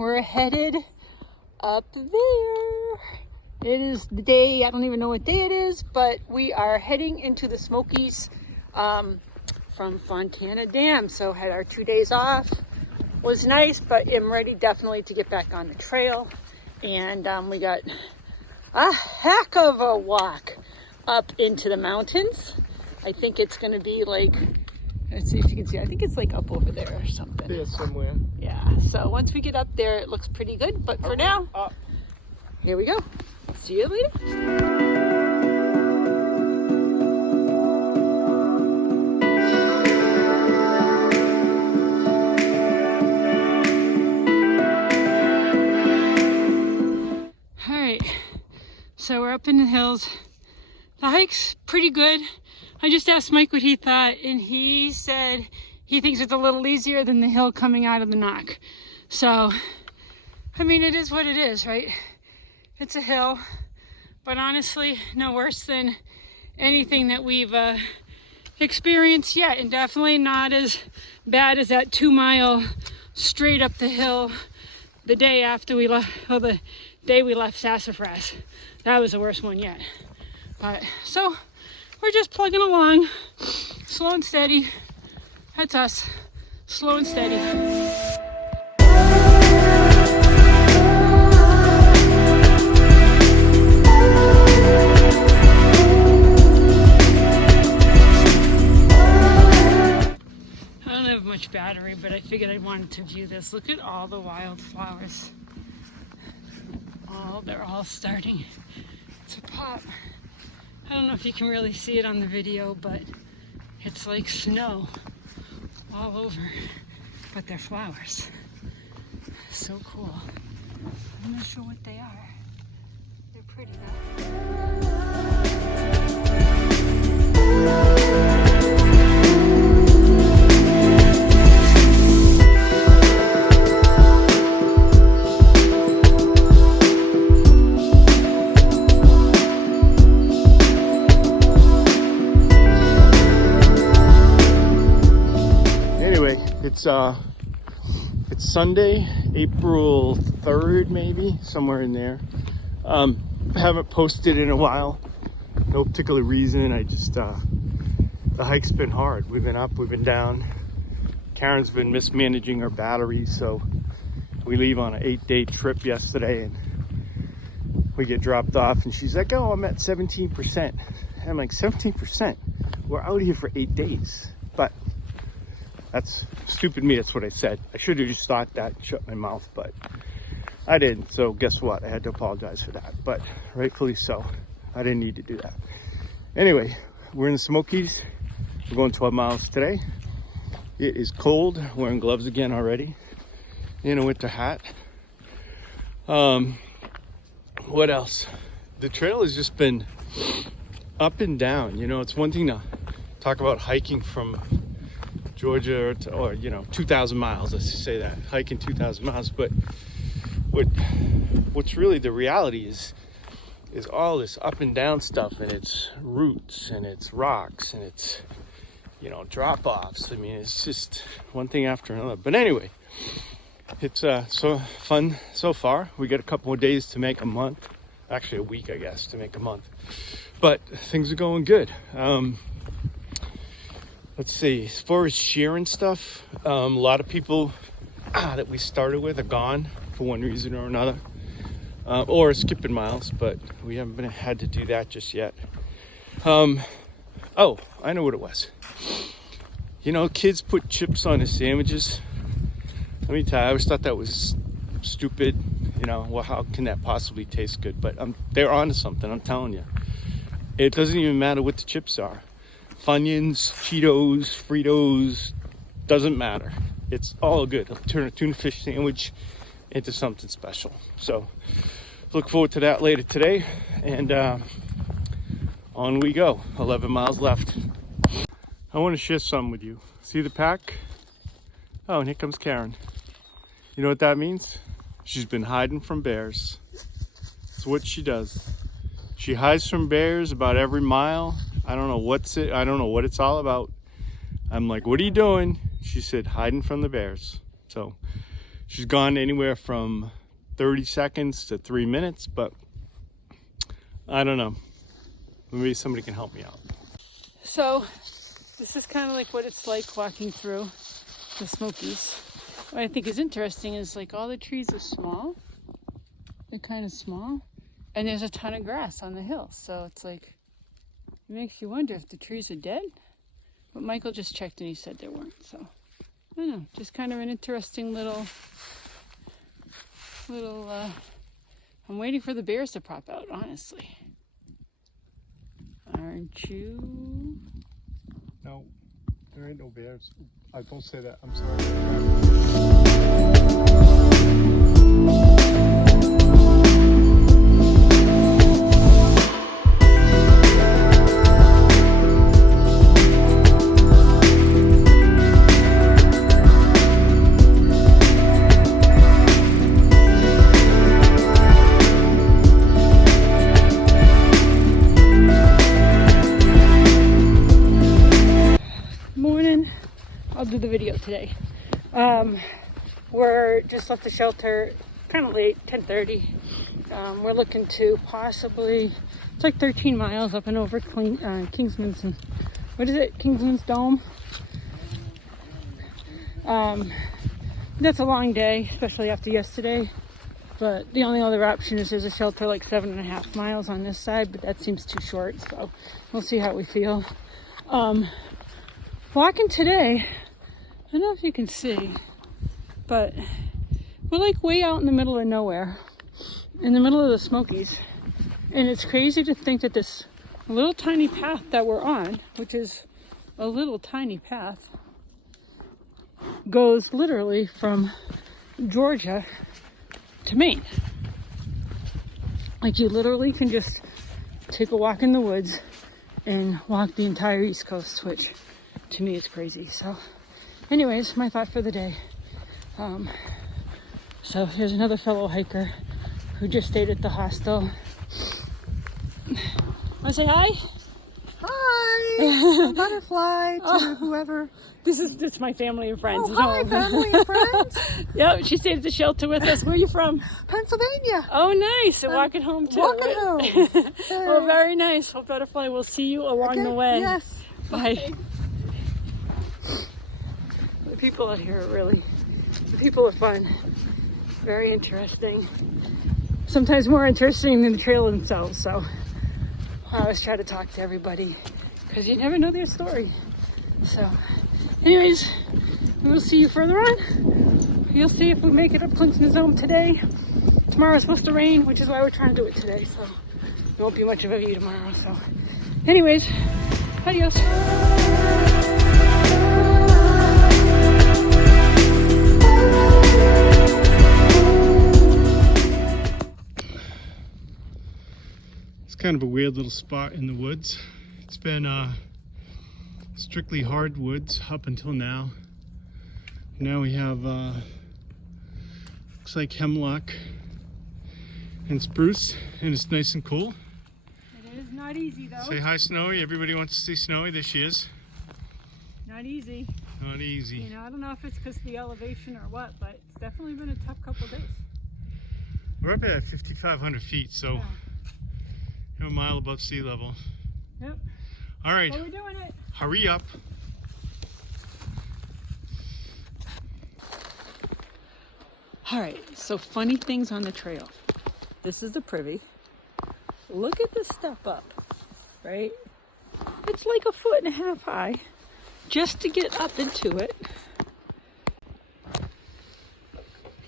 we're headed up there. It is the day, I don't even know what day it is, but we are heading into the Smokies from Fontana Dam. So had our 2 days off. Was nice, but I'm ready definitely to get back on the trail. And we got a heck of a walk up into the mountains. I think it's going to be like, let's see if you can see, I think it's like up over there or something. Yeah, somewhere. Yeah, so once we get up there, it looks pretty good. But for now, here we go. See you later. So we're up in the hills. The hike's pretty good. I just asked Mike what he thought, and he said he thinks it's a little easier than the hill coming out of the knock. So, I mean, it is what it is, right? It's a hill, but honestly, no worse than anything that we've experienced yet, and definitely not as bad as that 2 mile straight up the hill the day after we left, or the day we left Sassafras. That was the worst one yet. But so we're just plugging along, slow and steady. That's us, slow and steady. I don't have much battery, but I figured I wanted to view this. Look at all the wildflowers. They're all starting to pop. I don't know if you can really see it on the video, but it's like snow all over, but they're flowers. So cool. I'm not sure what they are. They're pretty though. It's Sunday, April 3rd, maybe somewhere in there. Haven't posted in a while. No particular reason. I just the hike's been hard. We've been up, we've been down. Karen's been mismanaging her batteries, so we leave on an 8-day trip yesterday, and we get dropped off, and she's like, "Oh, I'm at 17%." And I'm like, 17%? We're out here for 8 days, but. That's stupid me, that's what I said. I should have just thought that and shut my mouth, but I didn't. So guess what? I had to apologize for that, but rightfully so. I didn't need to do that. Anyway, we're in the Smokies. We're going 12 miles today. It is cold, wearing gloves again already, in a winter hat. What else? The trail has just been up and down. You know, it's one thing to talk about hiking from Georgia or 2,000 miles, let's just say that, hiking 2,000 miles, but what's really the reality is all this up and down stuff, and it's roots and it's rocks and it's drop-offs. I mean, it's just one thing after another. But anyway, it's so fun so far. We got a couple of days to make a month, actually a week I guess, to make a month, but things are going good. Let's see, as far as sharing stuff, a lot of people that we started with are gone for one reason or another, or skipping miles, but we haven't had to do that just yet. Oh, I know what it was. Kids put chips on his sandwiches. Let me tell you, I always thought that was stupid. Well, how can that possibly taste good? But they're onto something, I'm telling you. It doesn't even matter what the chips are. Funyuns, Cheetos, Fritos, doesn't matter. It's all good. It'll turn a tuna fish sandwich into something special. So look forward to that later today. And on we go. 11 miles left. I want to share something with you. See the pack? Oh, and here comes Karen. You know what that means? She's been hiding from bears. That's what she does. She hides from bears about every mile. I don't know what it's all about. I'm like, "What are you doing?" She said, "Hiding from the bears." So She's gone anywhere from 30 seconds to 3 minutes, but I don't know. Maybe somebody can help me out. So this is kind of like what it's like walking through the Smokies. What I think is interesting is like all the trees are small. They're kind of small. And there's a ton of grass on the hill. So it's like, it makes you wonder if the trees are dead. But Michael just checked and he said there weren't. So I don't know, just kind of an interesting little, I'm waiting for the bears to pop out, honestly. Aren't you? No, there ain't no bears. I don't say that. I'm sorry. I'll do the video today. We're just left the shelter kind of late, 10:30. We're looking to possibly, it's like 13 miles up and over Kingsman's, what is it? Kingsman's Dome. That's a long day, especially after yesterday. But the only other option is there's a shelter like 7.5 miles on this side, but that seems too short, so we'll see how we feel. Walking today, I don't know if you can see, but we're like way out in the middle of nowhere, in the middle of the Smokies. And it's crazy to think that this little tiny path that we're on, which is a little tiny path, goes literally from Georgia to Maine. Like you literally can just take a walk in the woods and walk the entire East Coast, which to me is crazy. So anyways, my thought for the day. So here's another fellow hiker who just stayed at the hostel. Want to say hi? Hi! A butterfly to whoever. It's my family and friends. Oh, hi, family and friends. Yep, she stayed at the shelter with us. Where are you from? Pennsylvania. Oh, nice. So walking home too. Walking home. Oh, very nice. Well, Butterfly, we'll see you along the way. Yes. Bye. The people out here the people are fun. Very interesting. Sometimes more interesting than the trail themselves. So I always try to talk to everybody because you never know their story. So anyways, we will see you further on. You'll see if we make it up Clinton's Dome today. Tomorrow's supposed to rain, which is why we're trying to do it today. So there won't be much of a view tomorrow. So anyways, adios. It's kind of a weird little spot in the woods. It's been strictly hardwoods up until now. Now we have looks like hemlock and spruce, and it's nice and cool. It is not easy though. Say hi, Snowy. Everybody wants to see Snowy. There she is. Not easy. Not easy. You know, I don't know if it's because of the elevation or what, but it's definitely been a tough couple of days. We're up at 5,500 feet, so Yeah. you're a mile above sea level. Yep. All right, Well, we're doing it. hurry up. All right, so funny things on the trail. This is the privy. Look at the step up, right? It's like 1.5 feet high just to get up into it.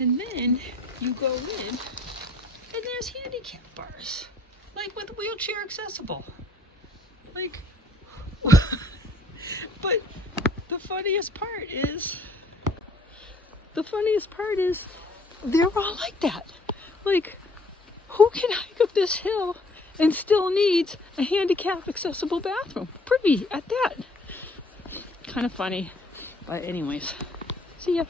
And then you go in and there's handicap bars, like with wheelchair accessible. Like, but the funniest part is they're all like that. Like, who can hike up this hill and still needs a handicap accessible bathroom? Privy at that. Kind of funny. But anyways, see ya.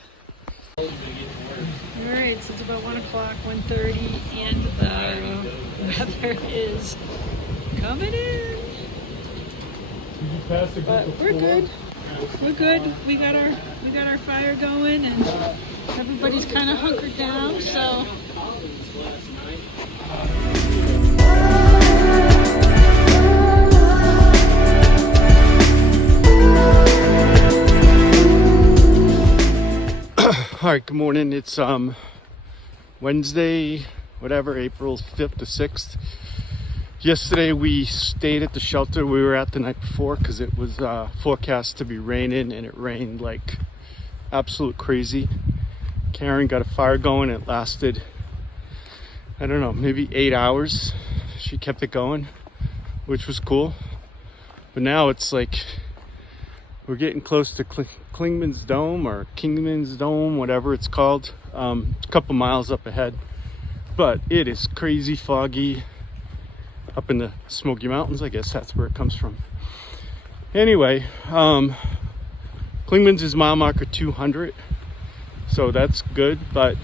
Alright, so it's about 1 o'clock, 1:30, and the weather is coming in. But we're good. we're good. We got our fire going, and everybody's kind of hunkered down. So. All right, good morning. It's Wednesday, whatever, April 5th to 6th. Yesterday we stayed at the shelter we were at the night before because it was forecast to be raining, and it rained like absolute crazy. Karen got a fire going. It lasted, I don't know, maybe 8 hours. She kept it going, which was cool. But now it's like we're getting close to Kingman's Dome, whatever it's called, a couple miles up ahead. But it is crazy foggy up in the Smoky Mountains. I guess that's where it comes from. Anyway, Klingman's is mile marker 200, so that's good, but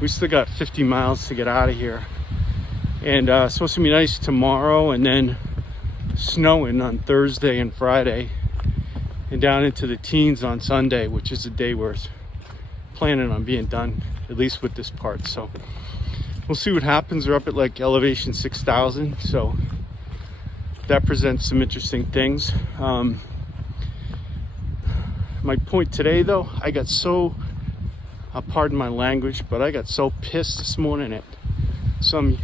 we still got 50 miles to get out of here. And it's supposed to be nice tomorrow, and then snowing on Thursday and Friday, and down into the teens on Sunday, which is a day worth planning on being done, at least with this part. So we'll see what happens. We're up at like elevation 6,000, so that presents some interesting things. My point today, though, I got so, pardon my language, but I got so pissed this morning at some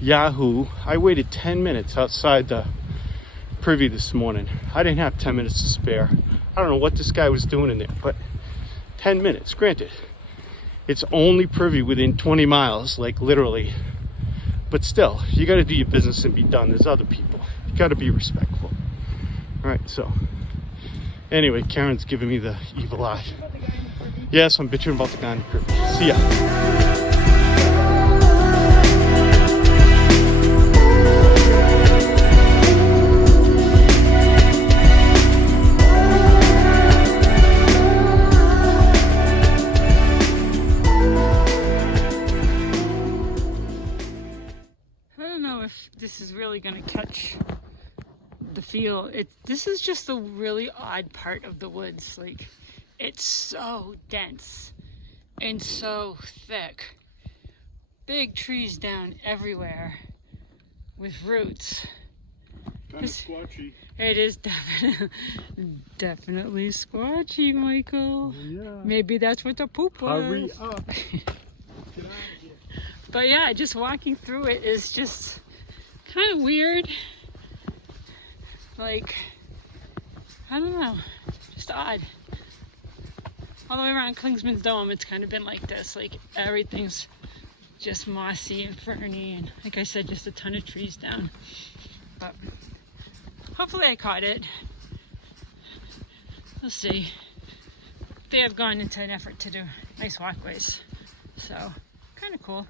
Yahoo. I waited 10 minutes outside the privy this morning. I didn't have 10 minutes to spare. I don't know what this guy was doing in there, but 10 minutes, granted. It's only privy within 20 miles, like literally. But still, you got to do your business and be done. There's other people. You got to be respectful. All right, so anyway, Karen's giving me the evil eye. Yes, I'm bitching about the guy in the privy. See ya. This is really going to catch the feel. This is just the really odd part of the woods. Like, it's so dense and so thick. Big trees down everywhere with roots. Kind of squatchy. It is definitely squatchy, Michael. Yeah. Maybe that's what the poop was. Hurry up. Get out of here. But yeah, just walking through it is just kind of weird. Like, I don't know, just odd. All the way around Klingsman's Dome, it's kind of been like this. Like, everything's just mossy and ferny, and like I said, just a ton of trees down. But hopefully I caught it. We'll see. They have gone into an effort to do nice walkways, so kind of cool.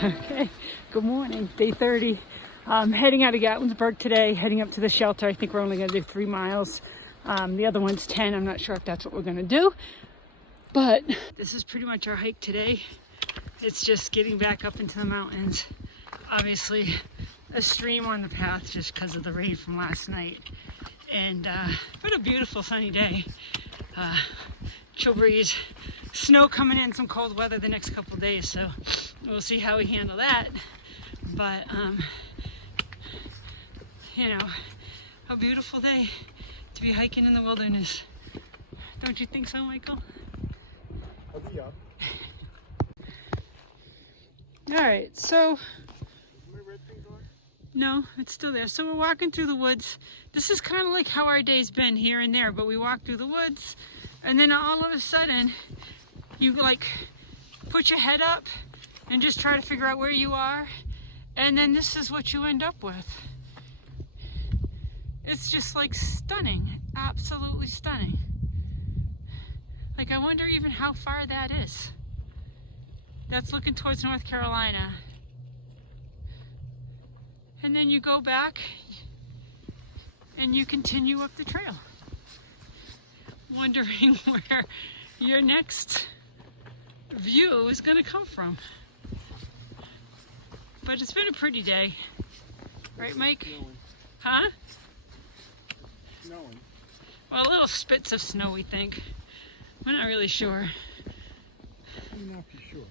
Okay, good morning, day 30. Heading out of Gatlinburg today, heading up to the shelter. I think we're only going to do 3 miles. The other one's 10. I'm not sure if that's what we're going to do. But this is pretty much our hike today. It's just getting back up into the mountains. Obviously, a stream on the path just because of the rain from last night. And what a beautiful sunny day. Chill breeze. Snow coming in, some cold weather the next couple of days, so we'll see how we handle that. But you know, a beautiful day to be hiking in the wilderness. Don't you think so, Michael? I'll be up. All right, so no, it's still there. So we're walking through the woods. This is kind of like how our day's been here and there, but we walk through the woods, and then all of a sudden you like put your head up and just try to figure out where you are, and then this is what you end up with. It's just like stunning, absolutely stunning. Like, I wonder even how far that is. That's looking towards North Carolina. And then you go back, and you continue up the trail, wondering where your next view is going to come from. But it's been a pretty day, right, Mike? Snowing. Huh? Snowing. Well, little spits of snow, we think. We're not really sure. I'm not too sure.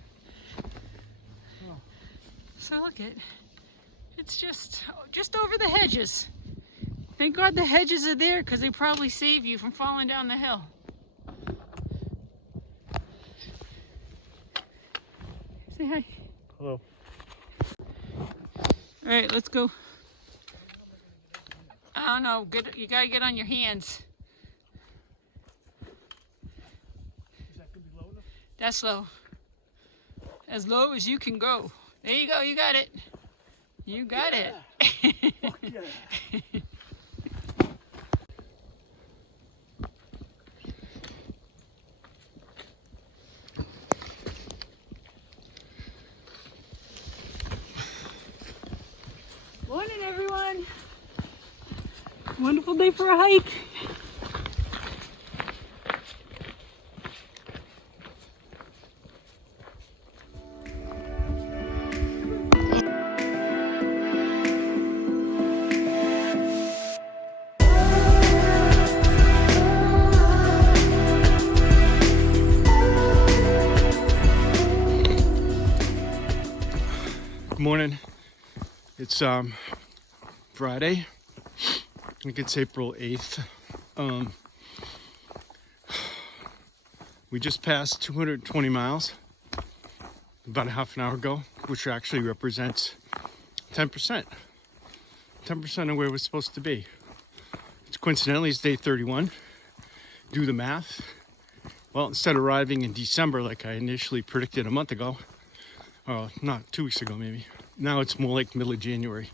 Oh. So look it's just over the hedges. Thank God the hedges are there, because they probably save you from falling down the hill. Say hi. Hello. All right, let's go. I don't know. You gotta get on your hands. Is that gonna be low enough? That's low. As low as you can go. There you go. You got it. You got it. Yeah. Morning, everyone. Wonderful day for a hike. Good morning. It's Friday. I think it's April 8th. We just passed 220 miles about a half an hour ago, which actually represents 10%. 10% of where we're supposed to be. It's coincidentally it's day 31. Do the math. Well, instead of arriving in December like I initially predicted a month ago, not 2 weeks ago maybe, now it's more like middle of January.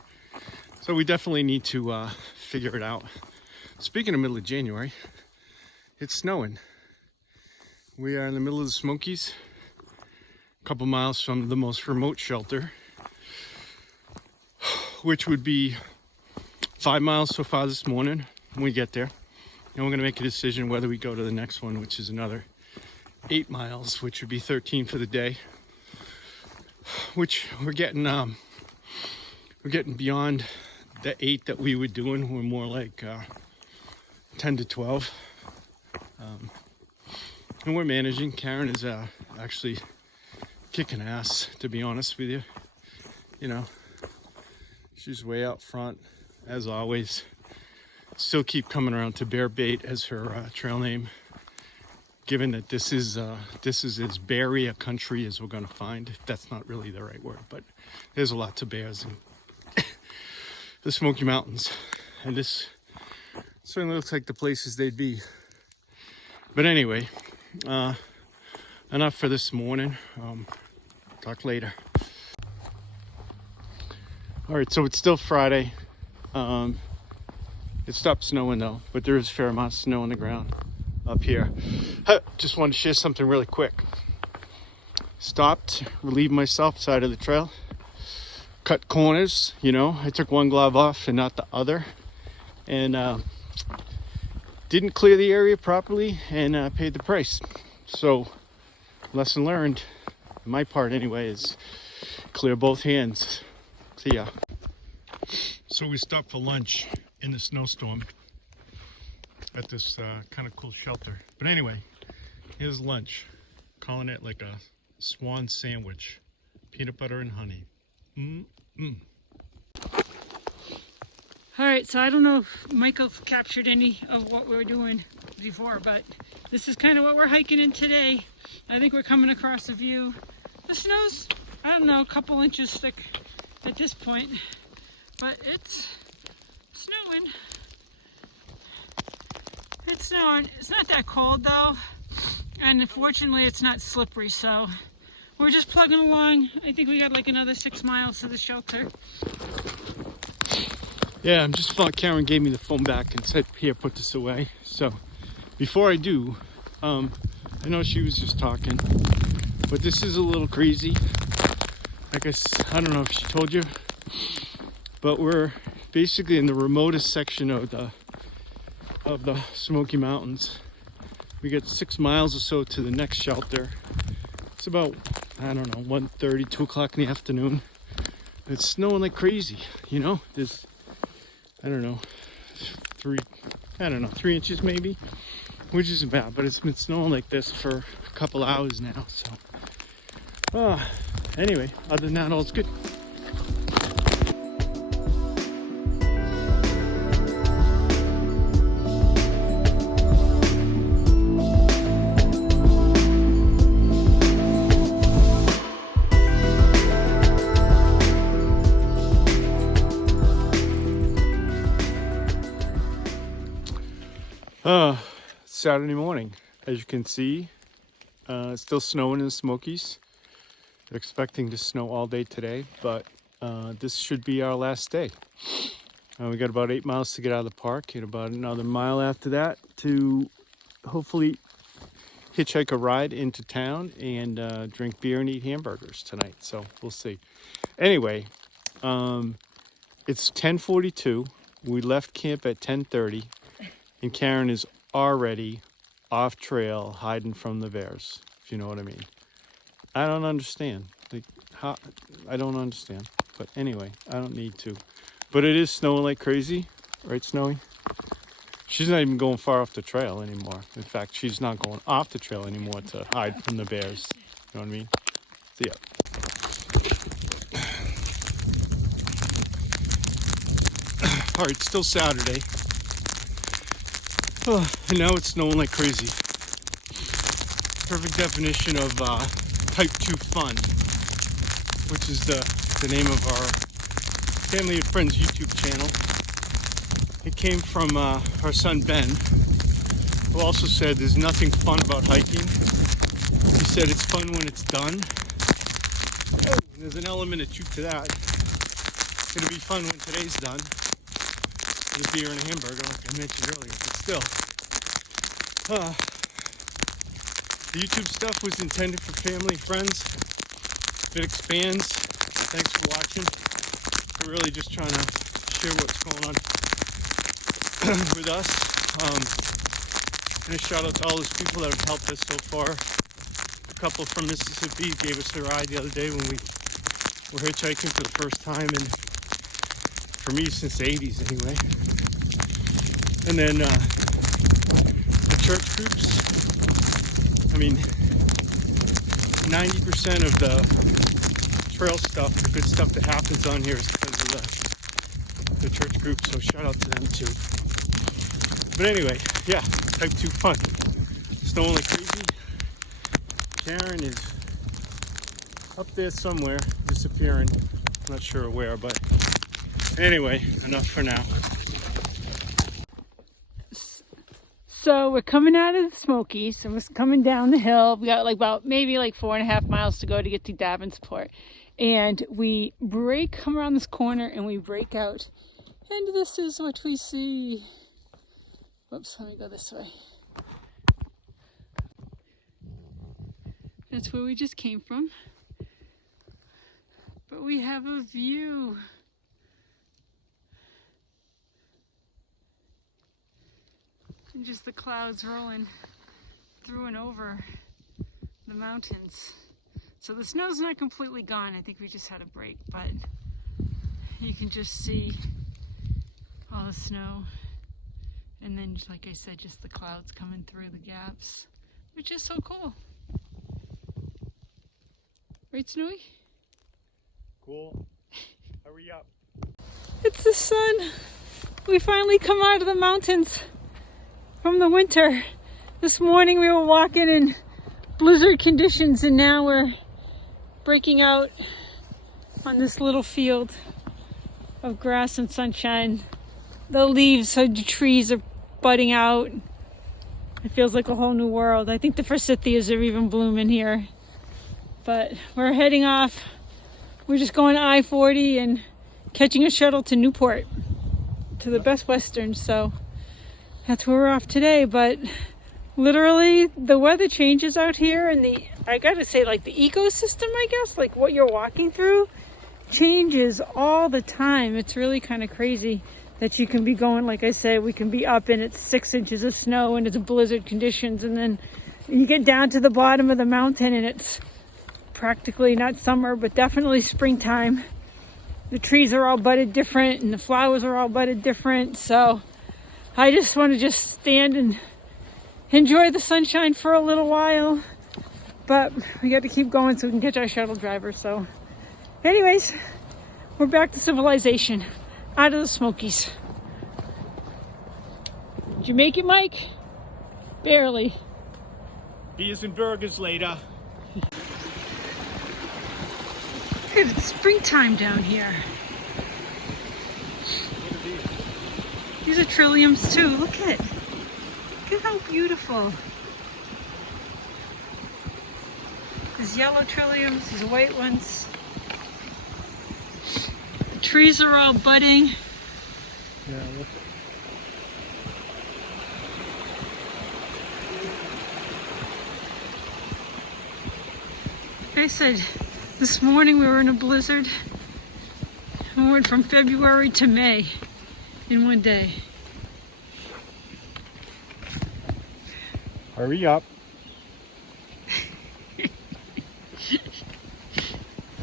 So we definitely need to figure it out. Speaking of middle of January, it's snowing. We are in the middle of the Smokies, a couple miles from the most remote shelter, which would be 5 miles so far this morning when we get there. And we're gonna make a decision whether we go to the next one, which is another 8 miles, which would be 13 for the day. Which we're getting beyond the 8 that we were doing. We're more like 10 to 12. And we're managing. Karen is actually kicking ass, to be honest with you. You know, she's way out front, as always. Still keep coming around to Bear Bait as her trail name, given that this is as berry a country as we're going to find. That's not really the right word, but there's a lot of bears in the Smoky Mountains, and this certainly looks like the places they'd be. But anyway, enough for this morning. Talk later. All right, so it's still Friday. It stopped snowing though, but there is a fair amount of snow on the ground up here. Just wanted to share something really quick. Stopped, relieved myself side of the trail, cut corners. You know, I took one glove off and not the other, and didn't clear the area properly and paid the price. So lesson learned, my part anyway, is clear both hands. See ya. So we stopped for lunch in the snowstorm at this kind of cool shelter. But anyway, here's lunch. Calling it like a swan sandwich. Peanut butter and honey. All right, so I don't know if Michael captured any of what we were doing before, but this is kind of what we're hiking in today. I think we're coming across a view. The snow's, I don't know, a couple inches thick at this point, but it's snowing. It's snowing. It's not that cold though, and fortunately it's not slippery, so we're just plugging along. I think we got like another 6 miles to the shelter. Yeah, I'm just thought Karen gave me the phone back and said, here, put this away. So before I do, I know she was just talking, but this is a little crazy. I guess, I don't know if she told you, but we're basically in the remotest section of the of the Smoky Mountains. We get 6 miles or so to the next shelter. It's about, I don't know, 1:30, 2 o'clock in the afternoon. It's snowing like crazy, you know? There's, I don't know, 3 inches maybe, which isn't bad, but it's been snowing like this for a couple hours now, so. Anyway, other than that, all's good. Saturday morning, as you can see, it's still snowing in the Smokies. They're expecting to snow all day today, but this should be our last day. We got about 8 miles to get out of the park and about another mile after that to hopefully hitchhike a ride into town and drink beer and eat hamburgers tonight. So we'll see. Anyway, it's 10:42. We left camp at 10:30 and Karen is already off trail hiding from the bears, if you know what I mean. I don't understand. Like, how? I don't understand. But anyway, I don't need to. But it is snowing like crazy, right, Snowy? She's not even going far off the trail anymore. In fact, she's not going off the trail anymore to hide from the bears. You know what I mean? So yeah. All right, it's still Saturday. Oh, and now it's snowing like crazy. Perfect definition of Type2Fun, which is the name of our family and friends YouTube channel. It came from our son Ben, who also said there's nothing fun about hiking. He said it's fun when it's done. And there's an element of truth to that. It's going to be fun when today's done. With a beer and a hamburger, like I mentioned earlier, but still. The YouTube stuff was intended for family and friends. If it expands, thanks for watching. We're really just trying to share what's going on with us. And a shout out to all those people that have helped us so far. A couple from Mississippi gave us a ride the other day when we were hitchhiking for the first time, and for me since the 80s anyway. And then the church groups. I mean, 90% of the trail stuff, the good stuff that happens on here is because of the church group, so shout out to them too. But anyway, yeah, Type2Fun. Snowing like crazy. Karen is up there somewhere, disappearing. I'm not sure where, but anyway, enough for now. So we're coming out of the Smokies and we're coming down the hill. We got like maybe 4.5 miles to go to get to Davenport. And we come around this corner and we break out. And this is what we see. Whoops, let me go this way. That's where we just came from. But we have a view. And just the clouds rolling through and over the mountains. So the snow's not completely gone. I think we just had a break, but you can just see all the snow. And then, like I said, just the clouds coming through the gaps, which is so cool. Right, Snowy? Cool. Hurry up. It's the sun. We finally come out of the mountains from the winter. This morning we were walking in blizzard conditions and now we're breaking out on this little field of grass and sunshine. The leaves of the trees are budding out. It feels like a whole new world. I think the forsythias are even blooming here. But we're heading off. We're just going to I-40 and catching a shuttle to Newport, to the Best Western. So that's where we're off today. But literally the weather changes out here, and I gotta say, like, the ecosystem, I guess, like what you're walking through changes all the time. It's really kind of crazy that you can be going, like I said, we can be up and it's 6 inches of snow and it's blizzard conditions, and then you get down to the bottom of the mountain and it's practically not summer, but definitely springtime. The trees are all budded different and the flowers are all budded different. So I just want to just stand and enjoy the sunshine for a little while. But we got to keep going so we can catch our shuttle driver. So anyways, we're back to civilization, out of the Smokies. Did you make it, Mike? Barely. Beers and burgers later. It's springtime down here. These are trilliums too. Look at how beautiful. There's yellow trilliums, these white ones. The trees are all budding. Yeah, look. Like I said, this morning we were in a blizzard. We went from February to May in one day. Hurry up.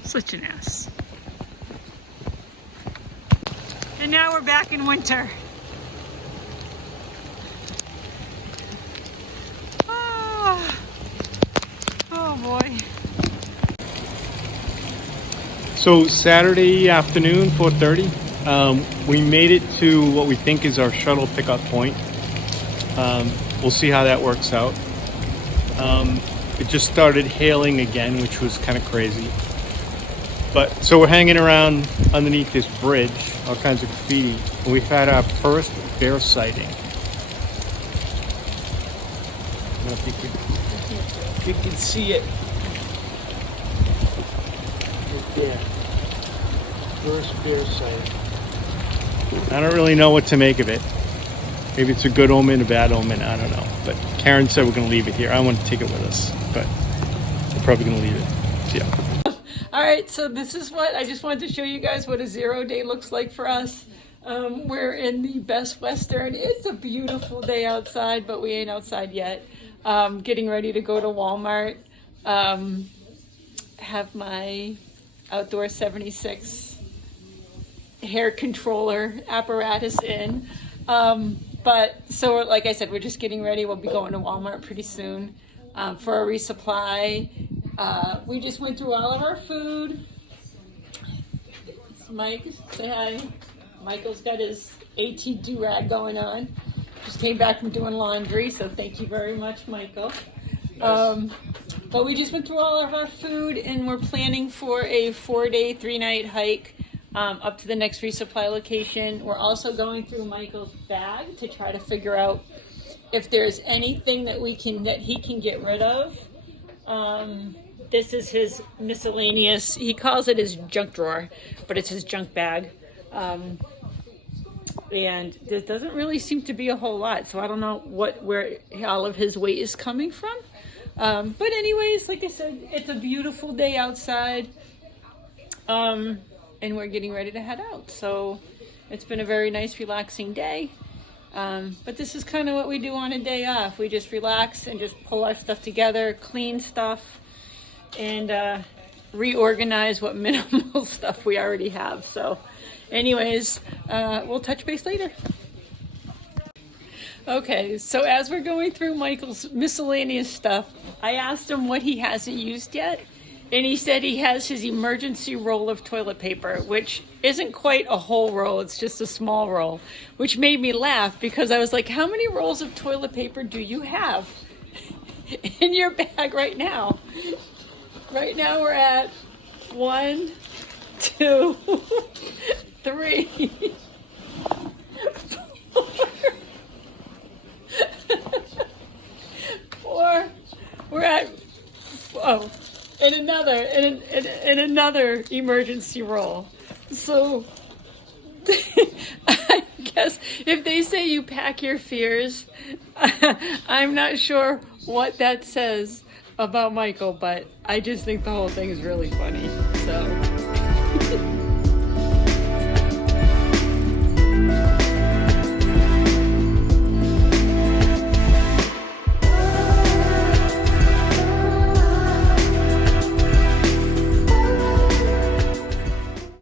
Such an ass. And now we're back in winter. Oh boy. So Saturday afternoon, 4:30, we made it to what we think is our shuttle pickup point. We'll see how that works out. It just started hailing again, which was kind of crazy. But so we're hanging around underneath this bridge, all kinds of graffiti. And we've had our first bear sighting. I don't know if you can see it. Right there. First bear sighting. I don't really know what to make of it. Maybe it's a good omen, a bad omen, I don't know. But Karen said we're going to leave it here. I want to take it with us, but we're probably going to leave it. So yeah. All right, so this is what I just wanted to show you guys what a 0 day looks like for us. We're in the Best Western. It's a beautiful day outside, but we ain't outside yet. Getting ready to go to Walmart. Have my outdoor 76 hair controller apparatus in. But so like I said, we're just getting ready. We'll be going to Walmart pretty soon for a resupply. We just went through all of our food. Mike, say hi. Michael's got his AT do-rag going on. Just came back from doing laundry, so thank you very much, Michael. But we just went through all of our food, and we're planning for a 4-day, 3-night hike up to the next resupply location. We're also going through Michael's bag to try to figure out if there's anything that he can get rid of. This is his miscellaneous, he calls it his junk drawer, but it's his junk bag. And there doesn't really seem to be a whole lot, so I don't know where all of his weight is coming from. But anyways, like I said, it's a beautiful day outside, and we're getting ready to head out. So it's been a very nice, relaxing day. But this is kind of what we do on a day off. We just relax and just pull our stuff together, clean stuff, and reorganize what minimal stuff we already have. So anyways, we'll touch base later. Okay, so as we're going through Michael's miscellaneous stuff, I asked him what he hasn't used yet, and he said he has his emergency roll of toilet paper, which isn't quite a whole roll, it's just a small roll, which made me laugh because I was like, how many rolls of toilet paper do you have in your bag right now? Right now we're at 1, 2, 3, 4. We're at and another emergency roll. So I guess if they say you pack your fears, I'm not sure what that says about Michael, but I just think the whole thing is really funny. So